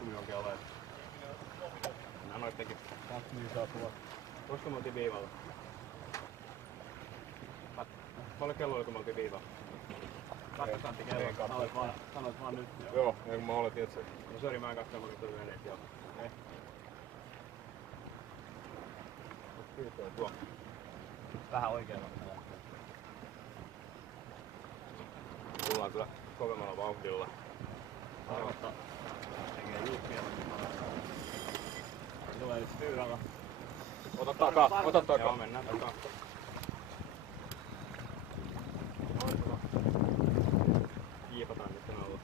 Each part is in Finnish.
Kummin oikein ole. Nää noittenkin. 25 apua. Koska me oltiin viivalla? Paljon kello oli kun me oltiin viivalla? Katsotaan kello. Sanoit vaan nyt. Joo, ja kun mä oletin, että se... No sori, mä en katsoa, mä nyt tuli veneet joo. Tuo. Vähän oikealla. Tullaan kyllä kovemmalla vauhdilla. Arvotta tekee juuttia. Tulee nyt styyralla. Ota takaa, ota takaa. Joo, mennään takaa. Kiipataan nyt sen alla.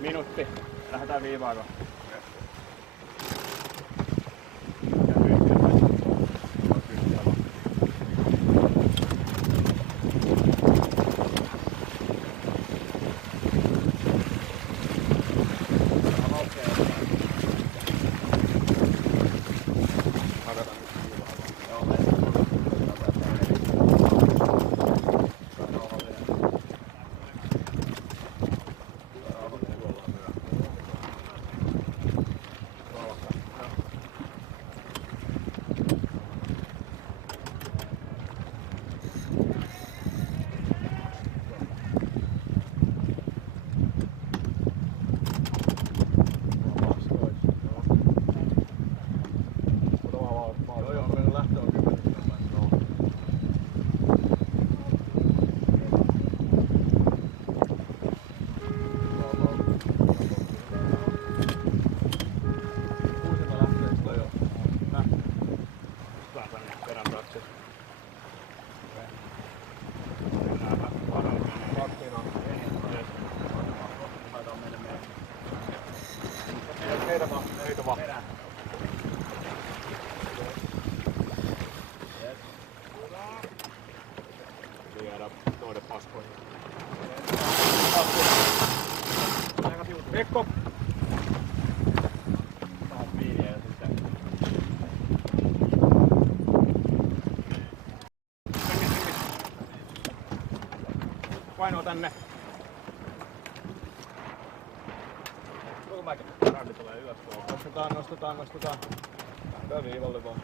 Minuutti. Lähdetään viivaako? Heitä vaan. Viedä toinen paskoihin. Pekko! Saat viiniä ja sitten... Painoa tänne. Randi tulee ylös tuolla. Nostetaan. Tää viivalle vaan.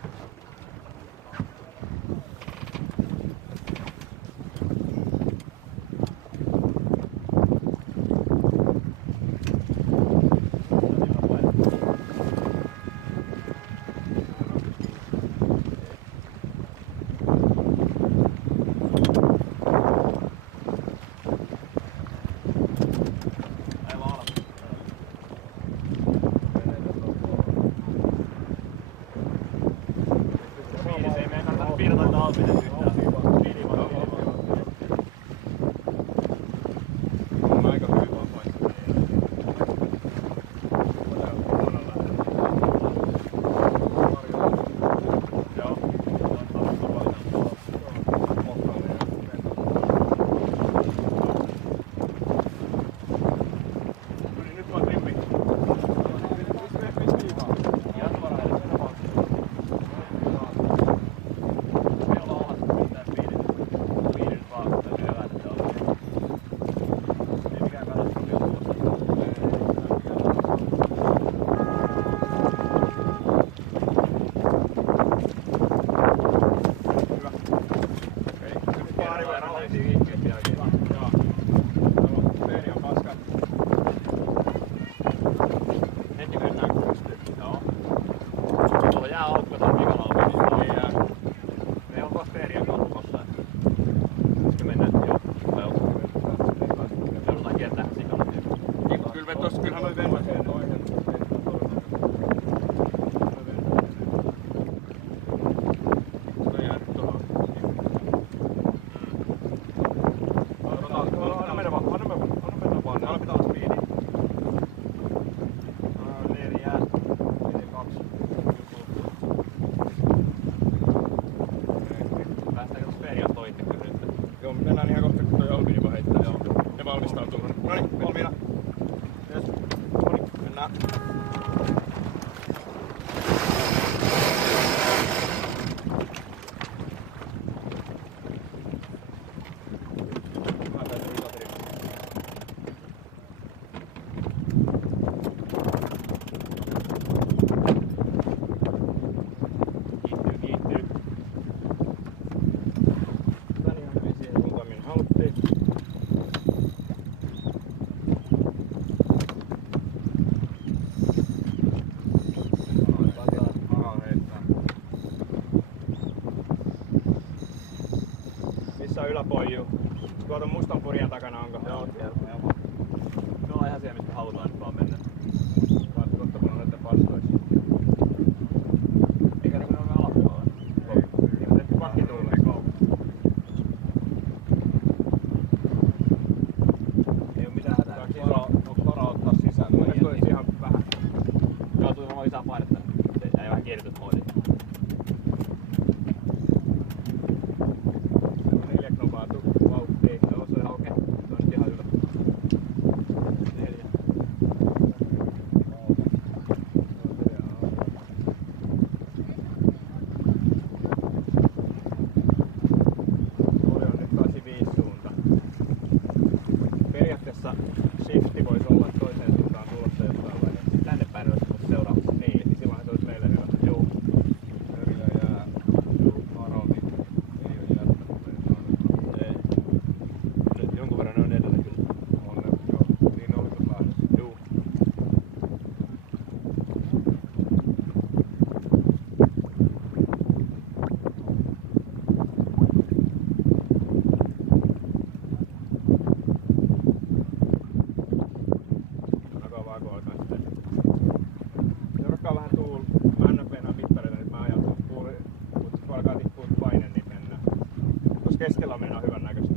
keskellä on meinaa hyvän näköistä.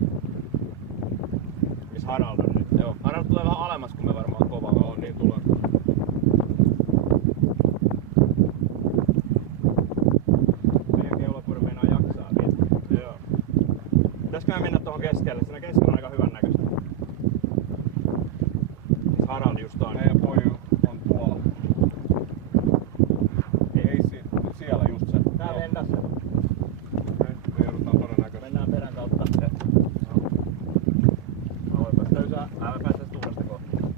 Missä Harald on nyt? Joo, Harald tulee vähän alemmas, kun me varmaan kovaa. Joo, niin tulee. Meidän keulapuri meinaa jaksaa vielä. Joo. Pitäisikö me mennä tuohon keskelle? Siinä keskellä on aika hyvän näköistä. Missä Harald just on. Meidän poju on tuolla. Ei siellä just se. Tää Joo. mennä se. Me joudutaan todennäköisesti. Mennään perän kautta. Mä voin päästä löysää. Mä pääsen suuresta kohtaa.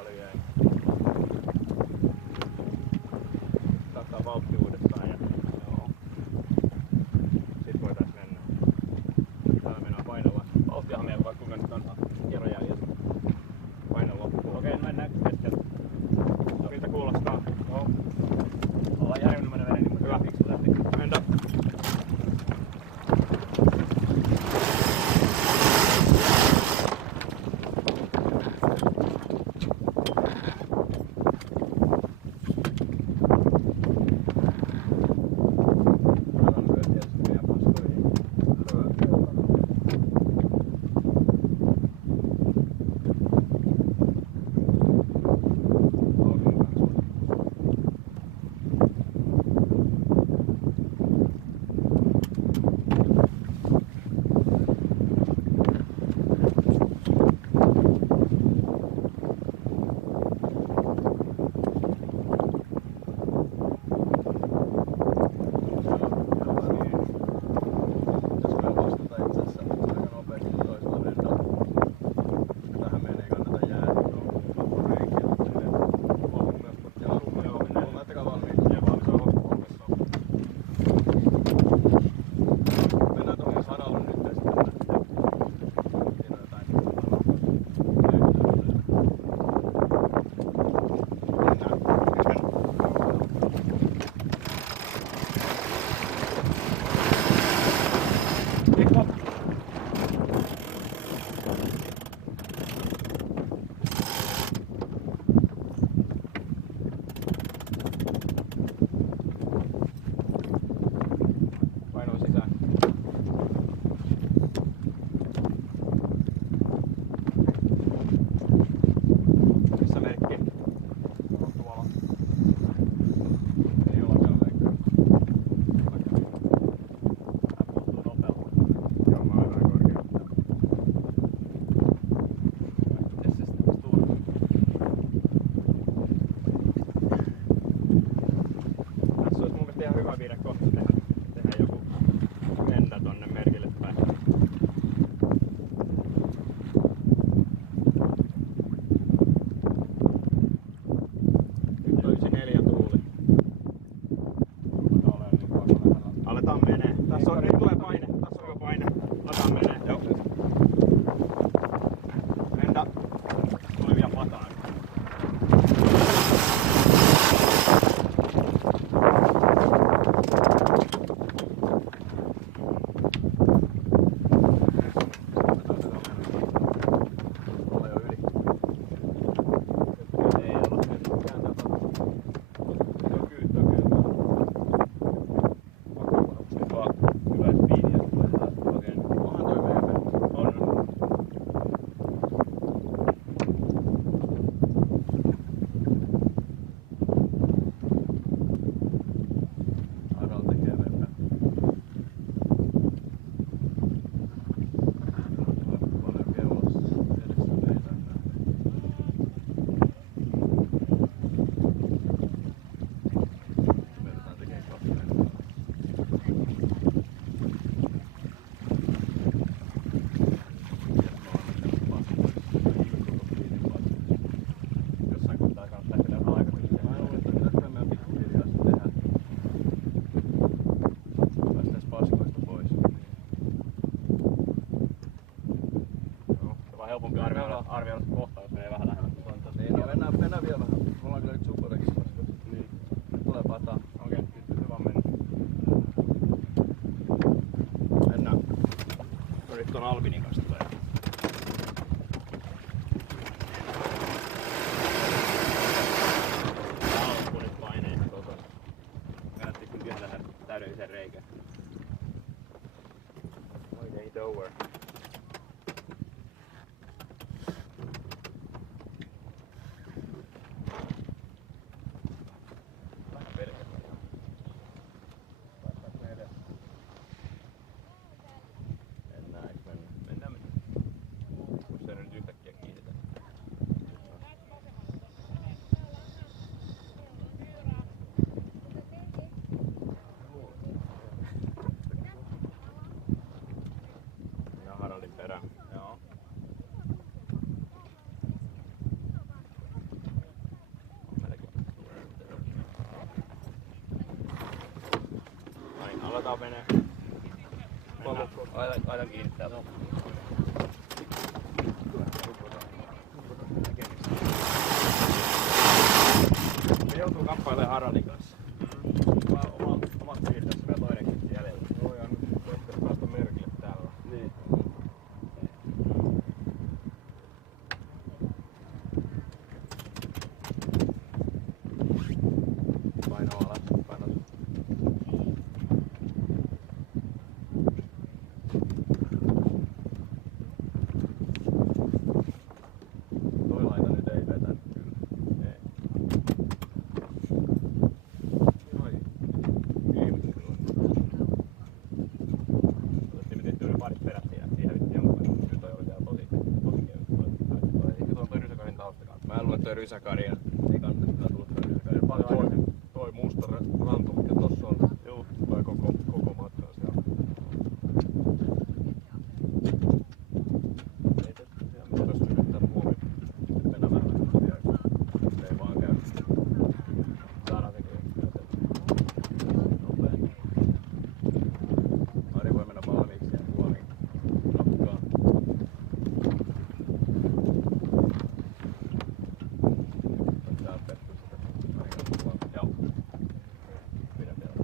Oli ton Albinin kanssa tulee. Tää loppuu nyt paineita kokonaan. Kannatti kun työntää tähän täydellisen reikään. Oikein it over. Vähän pelkästään. Mennään. Kun se nyt yhtäkkiä kiinnitetään. Ja Haraldin perään. Joo. On melkein. Näin, aletaan menee. Laitan kiinni täältä. Me joutuu kamppailemaan Haraldin kanssa. Omat piirit tässä vielä toinenkin jäljellä. Joo, ja nyt voitte päästä merkille täällä. Niin. Paino alas. Toi laita nyt ei vetä. Kyllä. Ei. Ai. Kiinni. Otettiin me tehtyä ne parit perät siihen hävittiin jonkun verran, mutta kyllä toi oli vielä tosi kevyt. Eikä tuo on toi Rysäkarin taustakaan. Mä luulen, että toi Rysäkari ja ei kannattakaan tulla toi Rysäkari. Paljon Toi musta rantu, mikä tossa on. Juu. Tai koko matkaa siellä. Ei tässä siellä mitään. Tässä yrittää puoli. Mennään vähän kotia. Se ei vaan käy. Saadaan se kyllä. Nopeen. Ari voi mennä valmiiksi ja huoliin. Napkaa. Tää petty sitä. Joo. Pidä vielä.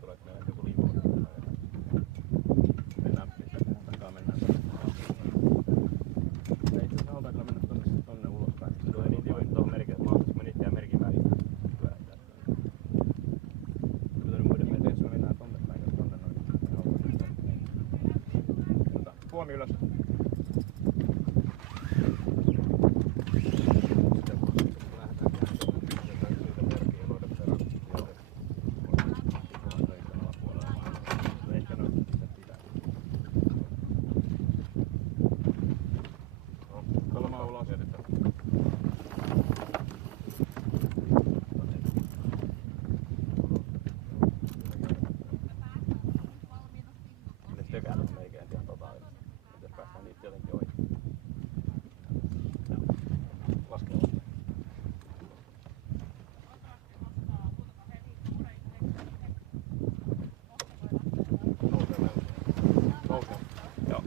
Tuleeko meillä joku liivu? Mennään takaa, mennään tonne. Ei itse asiassa halutaan kyllä mennä tonne ulospäin. Se tulee niin tiuhin tohon merkin, että mä niitä merkin väliin. Pyörähtää. Kyllä tonne muiden merkin, jos me mennään tonne päin, jos tonne noin. Puomi ylös. Kalmaa ulos edetään. Ne tökäävät melkein ihan totaalisesti. Jos päästään niitä jotenkin ohi. Laske alas. Nousee meillä. Nousee. Joo.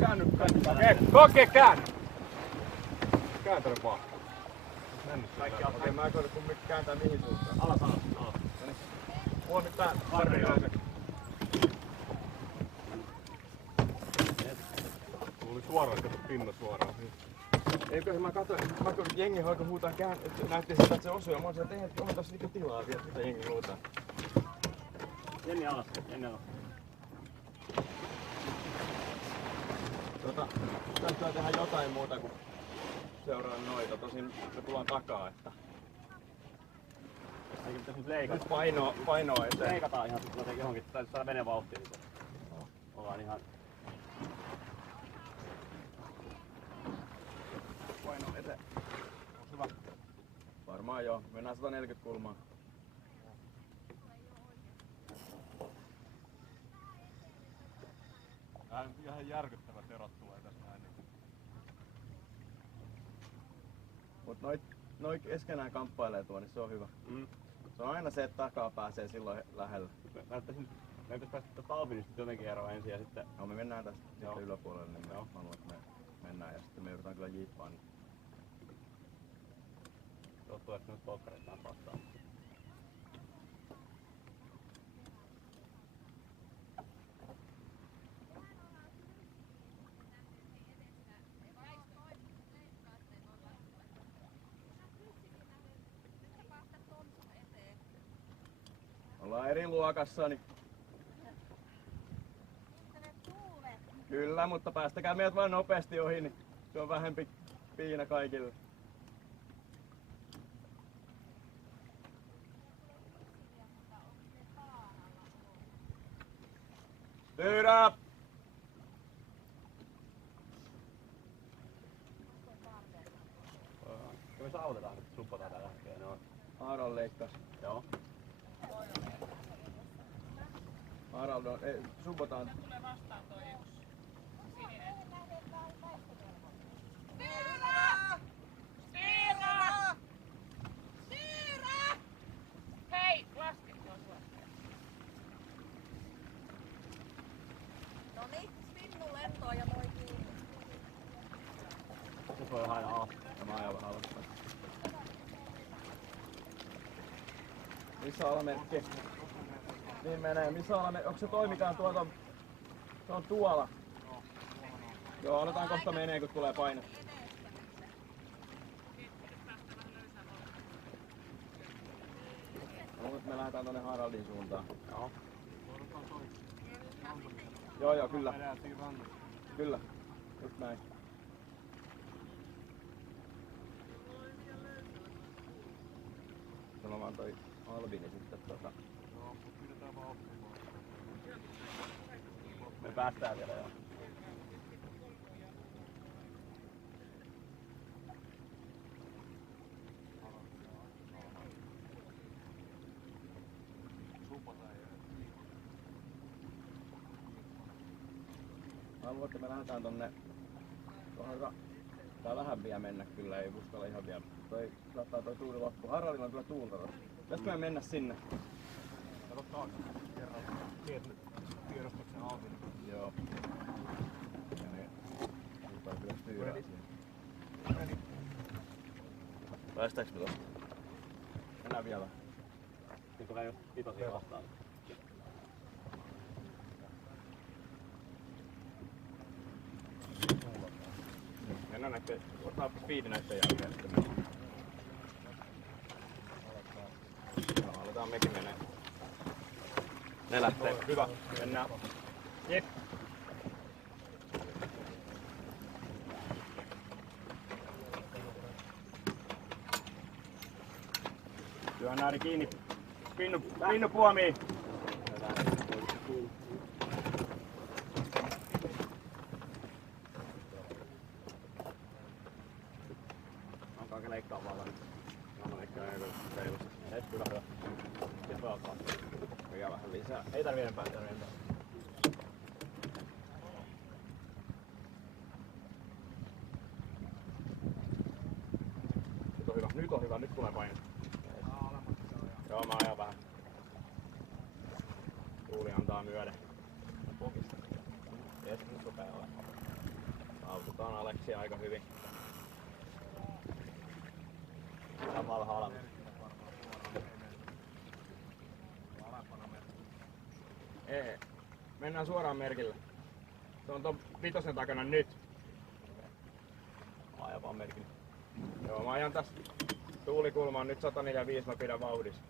Käänny. Okei, käänny. Kääntänyt vaan. Kaikki alas. Okei, mä en koeta kun kääntää mihin suuntaan. Alas. Huomi tää. Varre ylös. Tuli suoraan, kato pinna suoraan. Eikö mä katsoin, kun jengi alkoi huutaa että näytti siltä, että se osui. Ja mä olisin, että onhan tossa niinku tilaa vielä, mitä jengi huutaa. Jenni alas. Täytyy tehdä jotain muuta kuin seuraa noita. Tosin me tullaan takaa, että... Eikö pitäis nyt leikata? Nyt painoa eteen. Leikataan ihan jotenkin johonkin, tai saa vene vauhtiin. Ollaan ihan... Painoa eteen. Onks hyvä? Varmaan joo. Mennään 140 kulmaa. Ihan järkyttävät erot tulee tässä näin. Mut noi keskenään kamppailee tuo, niin se on hyvä. Se on aina se, että takaa pääsee silloin lähellä. Meidän pitäis päästä tätä Alpinista jotenkin eroon ensin ja sitten... No me mennään tästä Joo. sitten yläpuolelle, niin Joo. mä luulen, että me mennään ja sitten me joudutaan kyllä jiippaan. Tuossa tulee nyt polkkarit tähän vastaan. Ollaan eri luokassa, niin kyllä, mutta päästäkää meidät vain nopeasti ohi, niin se on vähempi piina kaikille. Tyyrä! Kyllä me saavutetaan, että suppataan tää lähtee. No. Harald leikkas. Joo. Harald on, ei, subotaan. Tulee vastaan toi yksi sininen. Siirrä! Hei, laske, jos laskee. Noniin, Spinnu lentoon ja moi kiinni. Se voi aina alas. Ja mä ajan vähän alaspäin. Missä alamerkki? Niin menee. Missä alamerkki? Onko se toimikaan tuolta? Se on tuolla. Joo, aletaan kohta menee, kun tulee paine. No, nyt me lähdetään tonne Haraldin suuntaan. Joo. Joo, kyllä. Vedään siinä rannassa. Kyllä. Just näin. Sulla on vaan toi Albini sitten Joo, mut pidetään vaan oppimaan. Me päästään vielä joo. Supataan ja Haluan, että me lähdetään tonne tuohon tää vähän vielä mennä kyllä, ei uskalla ihan vielä. Toi saattaa toi tuuli loppu. Haraldilla on kyllä tuulta tossa. Pitäisikö me mennä sinne? kato taakse. Kerran tiedostat sen auton. Joo. Ja ne rupeaa kyllä tyyrää siinä. Päästäänkö me tosta? Mennään vielä. Nyt tulee just vitosia vastaan. Mennään näitten, ottaa speedi näitten jälkeen sitten. No, aletaan mekin menee. Ne lähtee. Hyvä. Mennään. Jep. Työnnääri kiinni. Pinnu puomiin. Alkaako leikkaa vaan nyt? No leikkaa ei reilusti. Hyvä, hyvä. Sitten voi ottaa. Mikä vähän lisää. Ei tarvii enempää, ei tarvii enempää. Nyt on hyvä. Nyt on hyvä. Nyt tulee paine. Joo, mä ajan vähän. Tuuli antaa myöden. Pokista. Jes, nyt rupeaa olemaan. Autetaan Aleksia aika hyvin. Tää valhaalla. Ei. Mennään suoraan merkille. Se on ton vitosen takana nyt. Aja vaan merkin. Joo, mä ajan tässä tuulikulmaan nyt 145, mä pidän vauhdissa.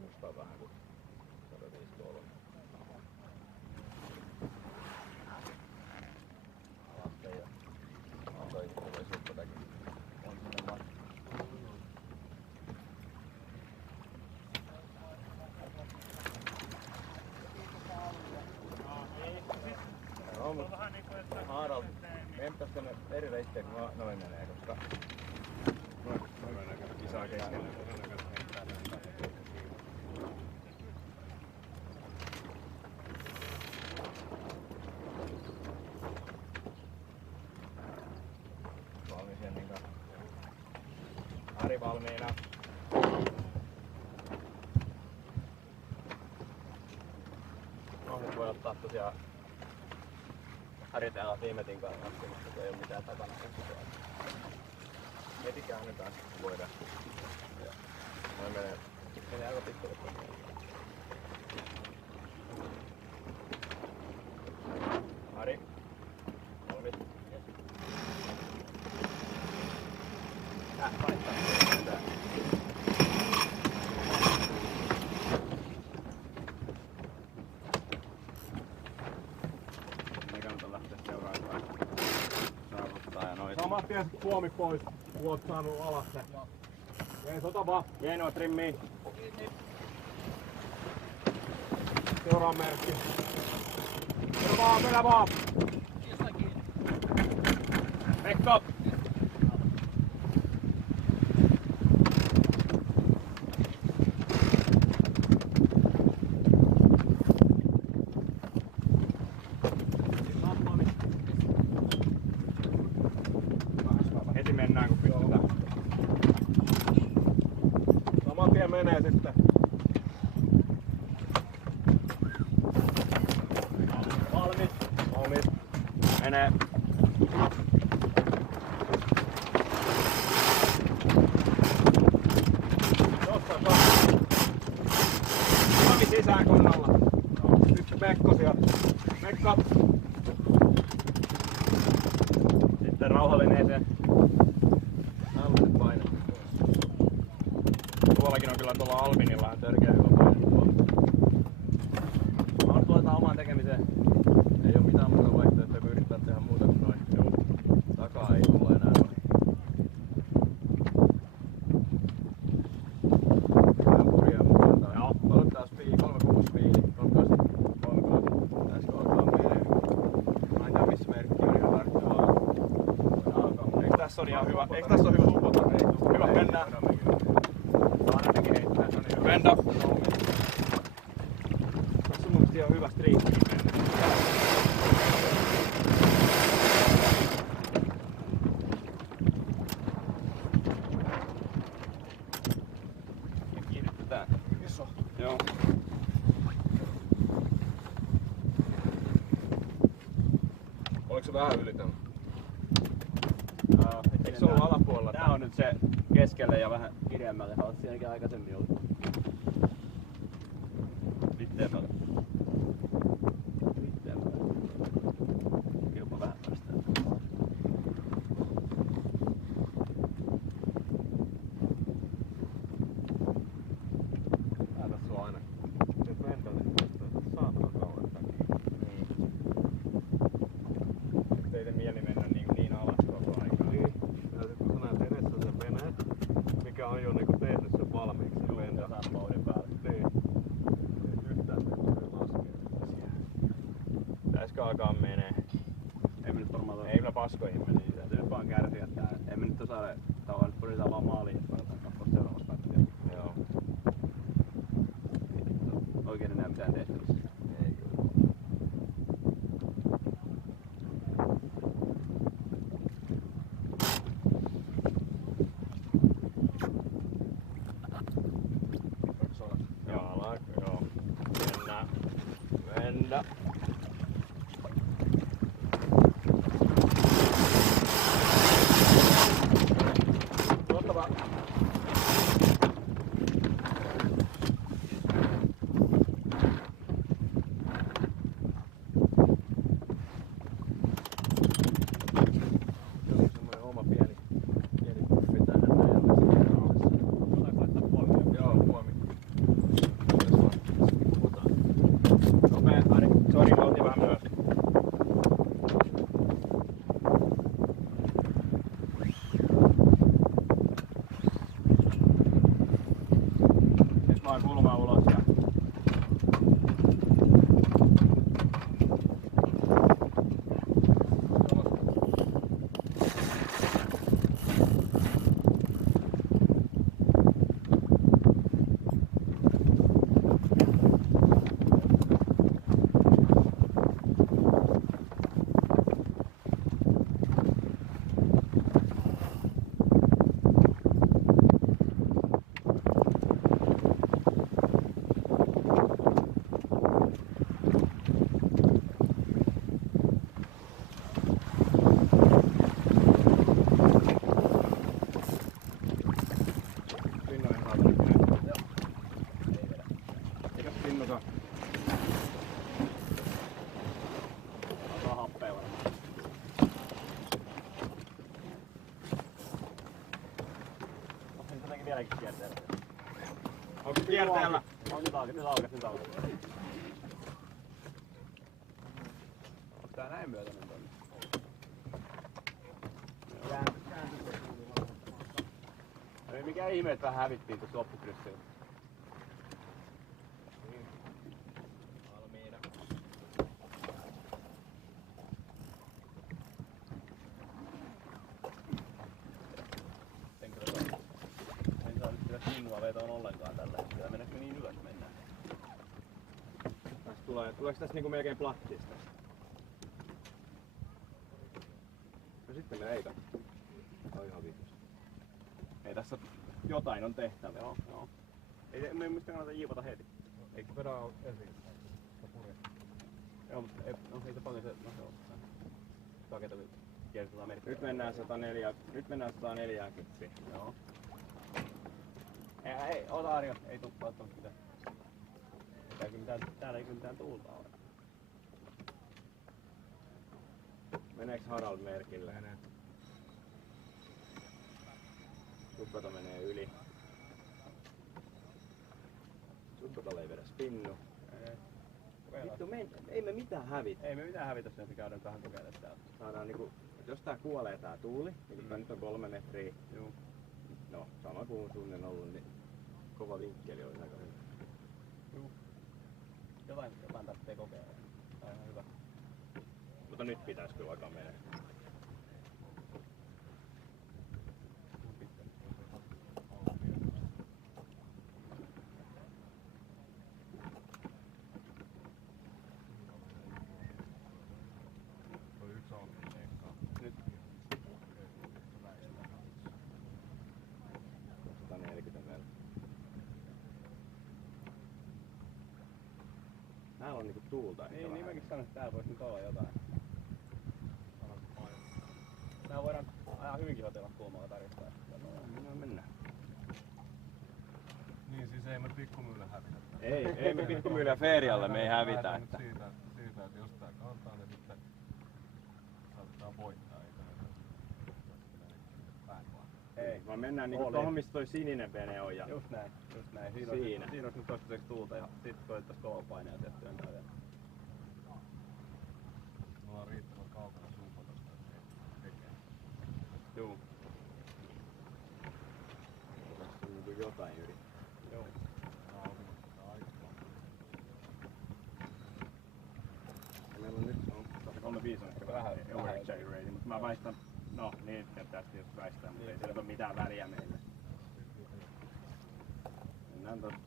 Musta on vähän kuin 153. Alas ei oo. On toi suppotäkin. On sinne vaan. Joo, mut Harald, mentäis tonne eri reittiä kun noin menee, koska noin menee kisaa keskellä. Ari valmiina. No nyt voi ottaa tosiaan harjoitellaan Tiimetin kanssa, mutta ei oo mitään takana. Heti käännetään, voidaan. Noin menee aika pitkälle. Ari, valmiit. Paittaa. Me kannattaa lähteä seuraavaan. Saavuttaa ja noita. Samat tien Suomi pois, kun oot saanut alas ne. Jees, ota vaan. Hienoa trimmiä. Seuraa merkki. Mennä vaan! Pekka! Heti mennään kun pistetään. Saman tien menee sitten. Valmis. Valmiit. Menee. Tossa saa. Tomi sisään kunnolla. Nyt Pekko sieltä. Pekka. Sitten rauhallinen eteen. Alukset painaa. Tuollakin on kyllä tuolla Alvinilla on törkeä hyvä paine tuolla. On tuota omaan tekemiseen. Ei oo mitään muuta vaihtoehtoja kuin yrittää tehdä muuta kuin noin. Takaa ei tulla enää noin. Vähän purjaa mukaan taas. Joo. Aloittaa speed 36 speed. 38. Täisikö alkaa menee? Mä en tiedä missä merkki on ihan tarkkaan. Eiks tässä on ihan hyvä? Eiks tässä on hyvä lupota? Hyvä, mennään. Saa ainakin heittää. Se on ihan Venda. Tässä on mun mielestä ihan hyvä striikki. Ja kiinnitetään. Joo. Oliko se vähän ylittänyt? Eikö se ollut alapuolella? Tää on nyt se keskelle ja vähän kireämmälle. Olet siinäkin aikaisemmin ollut. Vitteemmälle. Vitteemmälle. Jopa vähän päästään. Tää tässä on aina. Nyt mentäisiin saatana kauan takia. Teille mieli mennä niin alas koko aikaa. Niin. Ja sit kun sä näet edessä sen veneen, mikä on jo niinku tehnyt sen valmiiksi sen lentää. Tasapauden päälle. Niin. Ei yhtään mennyt laskea. Pitäisikö alkaa menee? Ei me nyt varmaan Ei me paskoihin meni. täytyy nyt vaan kärsiä tää. Ei me nyt osaa tavallaan nyt pyritään vaan maaliin, että palataan katsoa seuraavassa kattia. Joo. Oikein enää mitään tehtävissä. Ei kyllä. Jalat, joo. Mennään. Mennä. Tuottava. Semmoinen oma pieni kuppi tänne näin ja Osaanko laittaa puolelle? joo, huomi. Puhutaan. Nopea, Ari. Sori, me oltiin vähän myöhässä. Nyt vaan kulma ulos ja... Onko kierteellä? On nyt auki. Onko tää näin myötäinen tonne? Ei mikään ihme, että vähän hävittiin tuossa loppukryssillä. Valmiina. En saa nyt kyllä signua vetoon ollenkaan tällä hetkellä. Mennäänkö niin ylös mennään? Tuleeko tässä niinku melkein plattista? No sitten me ei katso. Tää on ihan vitus. Ei tässä jotain on tehtävä. Joo. Ei me mistä kannata jiivata heti. Eikö vedä esiin? Joo, mutta ei se paljon se. No se on. Takeita kiertetään merkkiä. Nyt mennään 140. Joo. Ei, ota Arjo. Ei tuu laittanut mitään. Täällä ei kyllä mitään tuulta ole. Meneekö Harald merkille? Menee. Sukkota menee yli. Sukkotalle ei vedä spinnu. Vittu, ei me mitään hävitä. Ei me mitään hävitä sen, että käydään vähän kokeilemaan täällä. Saadaan niinku, jos tää kuolee tää tuuli, niin kun nyt on 3 metriä, Joo. no sama kuin sunnen ollut, niin kova vinkkeli olisi aika hyvä. Jotain tarvitsee kokeilla. Tää on ihan hyvä. Mutta nyt pitäis kyllä alkaa mennä. Toi yksi on Nyt 140 meillä. Täällä on niinku tuulta. ehkä niin vähän. mäkin sanoin, että täällä voisi nyt olla jotain. Tää voidaan ajaa hyvinkin hotella kulmalla tarjottaa. Mennään. Niin siis ei me pikkumyyllä hävitä. Ei me pikkumyyliä feerialle me ei hävitä. Lähdetään Että. nyt siitä, että jos tää kantaa, niin sitten saattaa voittaa. Ei. Vaan mennään niinku Oli. tohon, missä toi sininen vene on. Ja Just näin. Siinä olisi nyt toistaiseksi tuulta ja sit koettais kovalla paineella sieltä työntää vielä. Me ollaan riittävän kaukana suunnalta, että se tekee. Juu. tässä on niinku jotain yli. Joo. Meillä on nyt Se 35 on ehkä vähän exaggerating, mutta mä väistän, no niin, että tästä jos väistää, mutta ei siellä ole mitään väliä meille. Mennään tossa.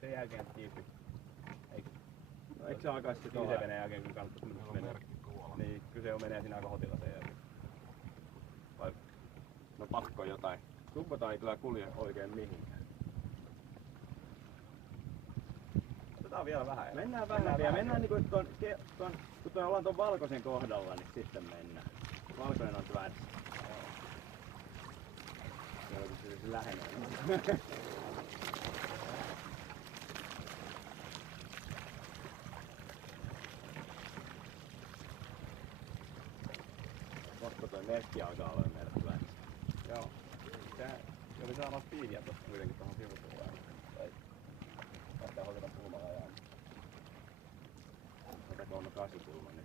Sen jälkeen kiipi. no, eikö se alkaisi sit Kyse menee jälkeen, kun kannattaisi Meillä on mennä. merkki tuolla. Niin, kyse on menee siinä aika hotilla sen jälkeen. Vai No pakko jotain. Tuppota ei kyllä kulje oikein mihinkään. otetaan vielä vähän. Mennään vähän vielä. Mennään niinku kun toi ollaan ton valkoisen kohdalla, niin sitten mennään. Valkoinen on tvärs. Joo, kun se lähenee. Kohta toi merkki alkaa olla meillä tvärs. Joo. Joo, me saadaan spiidiä tosta kuitenkin tohon sivutuleen. Tai lähtee hotella kulmalla ajaa. 138 kulma nyt.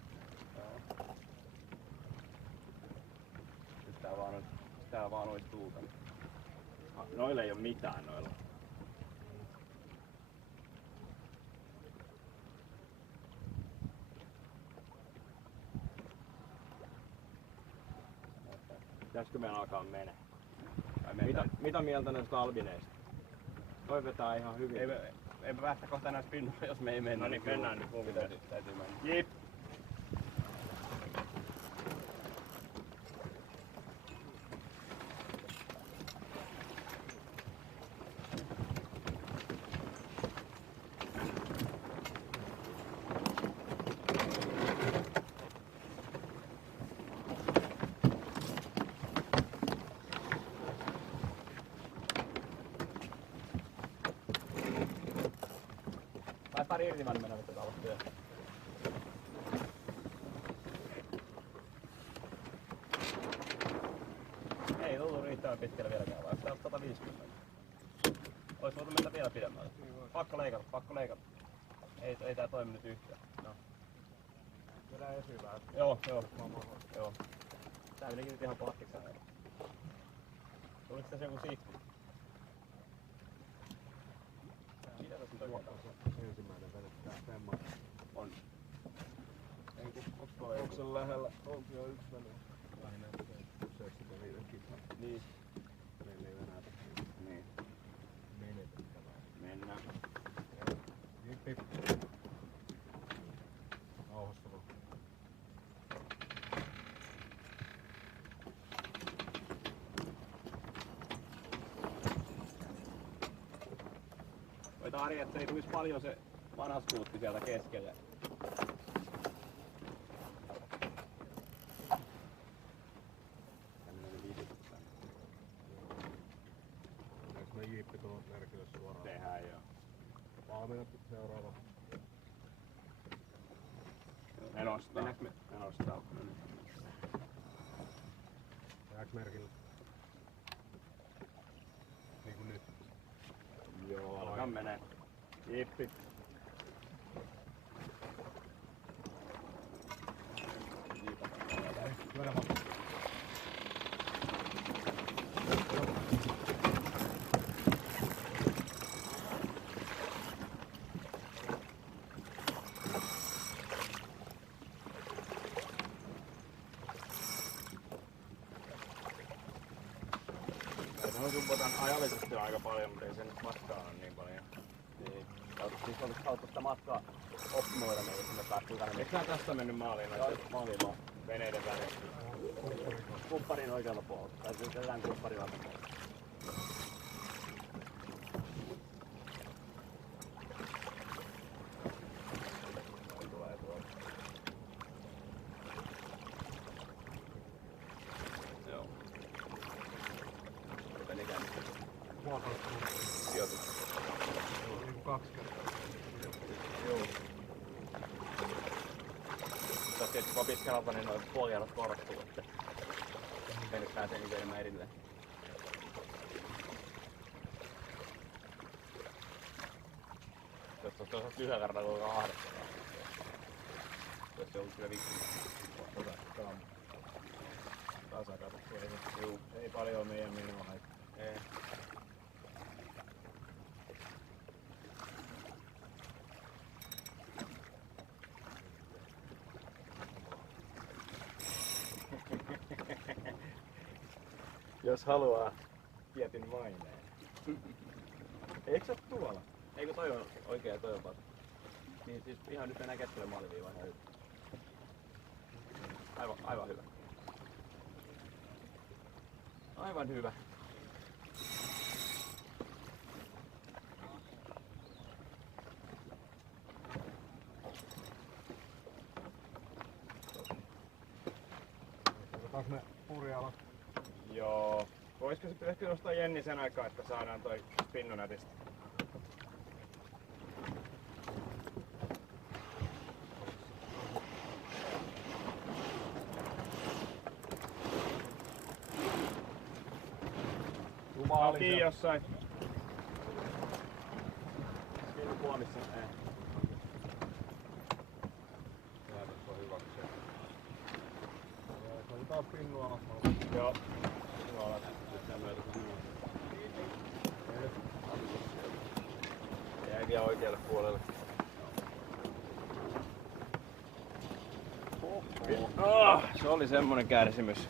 Joo. Nyt tää vaan ois tuulta. Noilla ei oo mitään noilla. Pitäisikö meidän alkaa mennä? Mitä mieltä näistä albineista? Toi vetää ihan hyvin. Ei me päästä kohta enää spinnulle, jos me ei mennä. No niin, mennään nyt mun täytyy mennä. Jip! Tai pari irti vaan, niin mennään nyt täällä työhön. Ei tullu riittää. riittävän pitkälle vieläkään, vai onko tää 150? Ois voitu mennä vielä pidemmälle. Pakko leikata. Ei tää toimi nyt yhtään. No. Vedä esiin vähän. Joo. Tää menikin nyt ihan pahtiksi. Tuliko tässä joku sikki? Mitä tässä nyt oikein tapahtuu? Ensimmäinen vene tää semmoinen. On. Onks tuolla joku? Onko se lähellä? On jo yksi vene. Lähinnä 75 kilsaa. Niin. Meillä ei enää Niin. menetettävää. Mennään. Jippi. Rauhassa vaan. Koita Ari, että ei tulisi paljon se vanha skuutti sieltä keskelle. Tämmönen viitytys. Tehdäänkö me jippi tuohon merkille suoraan? Tehdään joo. Valmiina seuraava. Mennäänkö me? Menostaa. Tehdäänkö merkille? Niinku nyt. Joo, alkaa menee. Jippi. Lyödä vaan. Mä subotan ajallisesti aika paljon, mutta ei se nyt matkaa ole niin paljon. Niin. Siis kautta sitä matkaa optimoida meitä sinne päästiin tänne. Eikö nää tästä mennyt maaliin? Maaliin vaan. Veneiden väliin. Kumpparin oikealla puolella. Tai siis tällään kumpparin oikealla puolella. Tulee tuolta. Joo. Venikään. Sijoitus. Niinku 2 kertaa. Joo. Tässä tietysti vaan pitkällä niin noin puolijalat korostuu, että meille pääsee niitä enemmän erilleen. Jos tuossa olisi yhä kertaa koko 8. Jos se ollut kyllä 5. Tasakatettu ei se. Juu. Ei paljon meidän minua haittaa. Ei. Jos haluaa tietyn maineen. Eikö se oo tuolla? Eikö toi on oikea toi on paikka? Niin siis ihan nyt mennään keskelle maaliviivaa ihan hyvin. Aivan hyvä. Aivan hyvä. Otetaanko me puri alas? Joo. Voisiko se pitäisikö nostaa Jenni sen aikaa, että saadaan toi spinnu nätistä? Kiinni jossain. Spinnu puomissa. Ei. Päätös on hyväksi. Otetaan pinnu alas. Joo. Pinnu alas. Sitten myötä kun jäi vielä oikealle puolelle. Se oli semmonen kärsimys.